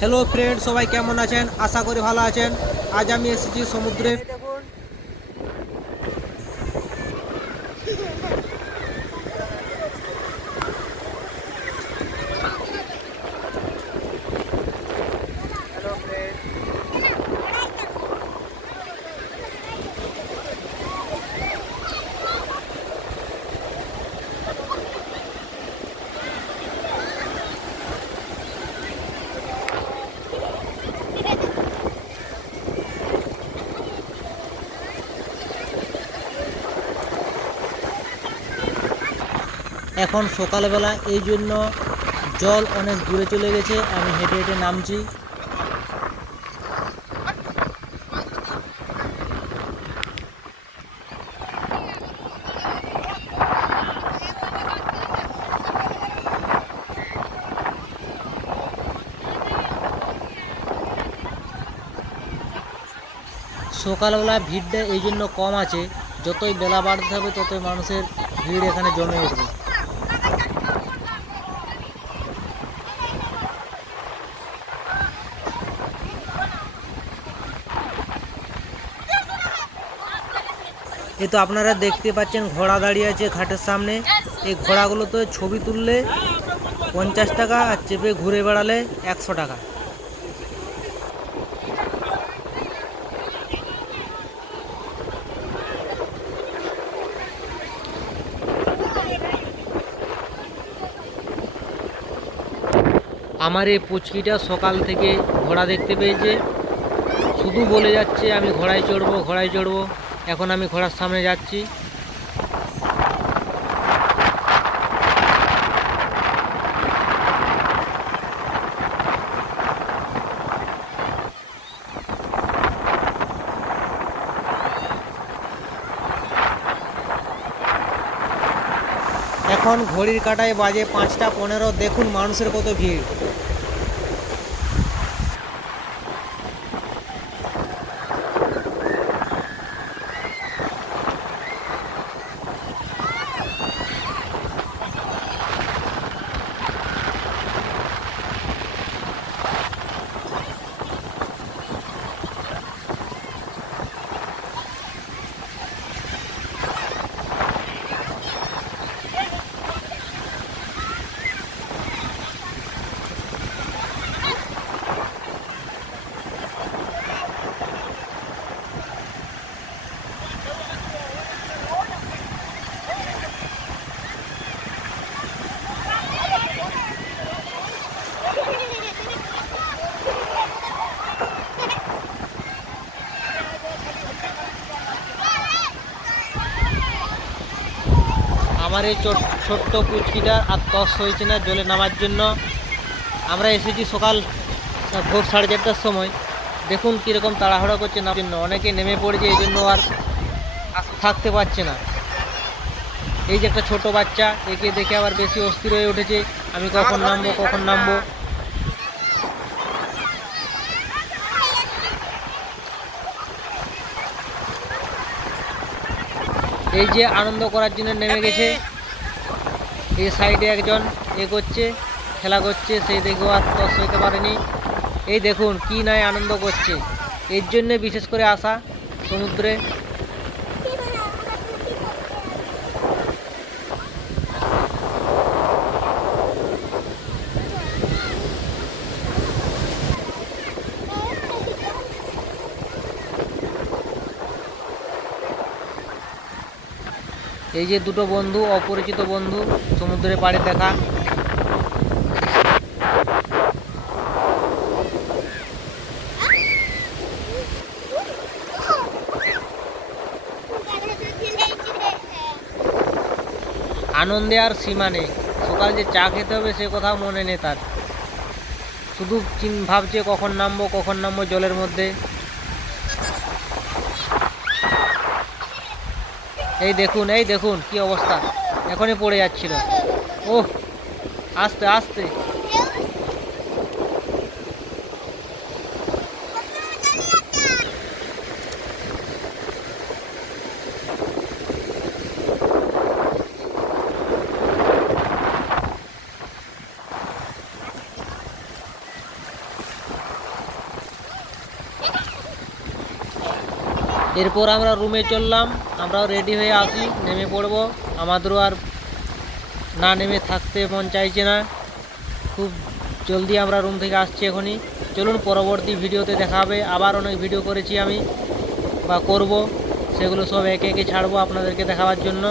Hello friend সবাই কেমন আছেন? আশা করি ভালো আছেন। আজ আমি এসেছি সমুদ্রে এখন সকালবেলা এই জন্য জল অনেক দূরে চলে গেছে, আমি হেঁটে হেঁটে নামছি। সকালবেলা ভিড়টা এই জন্য কম আছে, যতই বেলা বাড়তে হবে ততই মানুষের ভিড় এখানে জমে উঠবে। এই তো আপনারা দেখতে পাচ্ছেন, ঘোড়া দাঁড়িয়ে আছে ঘাটের সামনে। এই ঘোড়াগুলোতে ছবি তুললে পঞ্চাশ টাকা আর চেপে ঘুরে বেড়ালে একশো টাকা। আমার এই পুচকিটা সকাল থেকে ঘোড়া দেখতে পেয়েছে। শুধু বলে যাচ্ছে, আমি ঘোড়ায় চড়বো ঘোড়ায় চড়বো। এখন আমি ঘোড়ার সামনে যাচ্ছি। এখন ঘড়ির কাটায় বাজে পাঁচটা পনেরো, দেখুন মানুষের কত ভিড়। আমার এই ছোট ছোট্ট পুচকিটার আর তস হয়েছে না জলে নামার জন্য। আমরা এসেছি সকাল ভোর সাড়ে চারটার সময়। দেখুন কীরকম তাড়াহুড়া করছে না জন্য। অনেকে নেমে পড়েছে, এই জন্য আর থাকতে পারছে না। এই যে একটা ছোট বাচ্চা, একে দেখে আবার বেশি অস্থির হয়ে উঠেছে। আমি কখন নামবো কখন নামবো? এই যে আনন্দ করার জন্য নেমে গেছে। এই সাইডে একজন এ করছে, খেলা করছে সেই দেখেও আর তস হইতে পারেনি। এই দেখুন, কি নাই আনন্দ করছে। এর জন্যে বিশেষ করে আসা সমুদ্রে। এই যে দুটো বন্ধু, অপরিচিত বন্ধু সমুদ্রে পাড়ে দেখা। আনন্দে আর সীমা নেই। সকাল যে চা খেতে হবে, সে কথা মনে নেই তার। শুধু ভাবছে কখন নামবো কখন নামবো জলের মধ্যে। এই দেখুন এই দেখুন কি অবস্থা। এখনই পড়ে যাচ্ছিল। ও আস্তে আস্তে। এরপর আমরা রুমে চললাম, আমরাও রেডি হয়ে আসি, নেমে পড়ব। আমাদেরও আর না নেমে থাকতে মন চাইছে না। খুব জলদি আমরা রুম থেকে আসছি এখনই। চলুন পরবর্তী ভিডিওতে দেখা হবে। আবার অনেক ভিডিও করেছি আমি বা করব। সেগুলো সব একে একে ছাড়বো আপনাদেরকে দেখাবার জন্য।